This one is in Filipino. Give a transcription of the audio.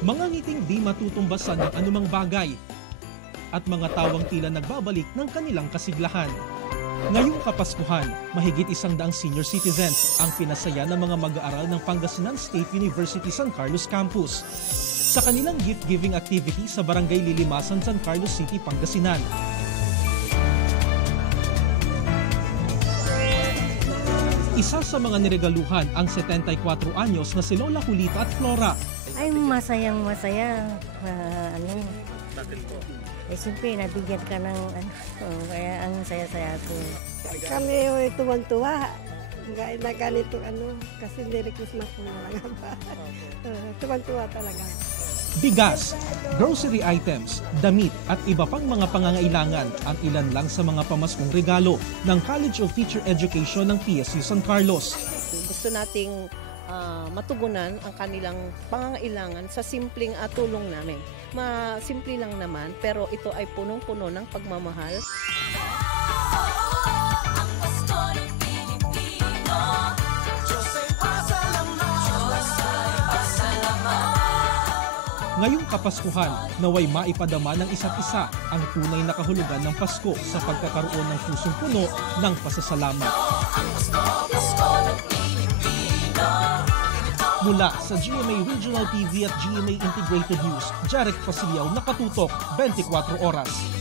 Mga ngiting di matutumbasan ng anumang bagay at mga tawang tila nagbabalik ng kanilang kasiglahan. Ngayong Kapaskuhan, mahigit 100 senior citizens ang pinasaya ng mga mag-aaral ng Pangasinan State University San Carlos Campus sa kanilang gift-giving activity sa Barangay Lilimasan, San Carlos City, Pangasinan. Isa sa mga niregaluhan ang 74 anyos na si Lola Julita at Flora. Ay, masayang-masaya. Siyempre, nabigyan ka ng kaya ang saya-saya ko. Kami tuwang-tuwa. Na ganito, kasi Merry Christmas po na lang ba. Tuwang-tuwa talaga. Bigas, grocery items, damit at iba pang mga pangangailangan ang ilan lang sa mga pamaskong regalo ng College of Teacher Education ng PSU San Carlos. Gusto nating matugunan ang kanilang pangangailangan sa simpleng tulong namin. Simple lang naman pero ito ay punong-puno ng pagmamahal. Ngayong Kapaskuhan, naway maipadama ng isa't isa ang tunay na kahulugan ng Pasko sa pagkakaroon ng pusong puno ng pasasalamat. Mula sa GMA Regional TV at GMA Integrated News, Jarek Pasiliao, nakatutok 24 oras.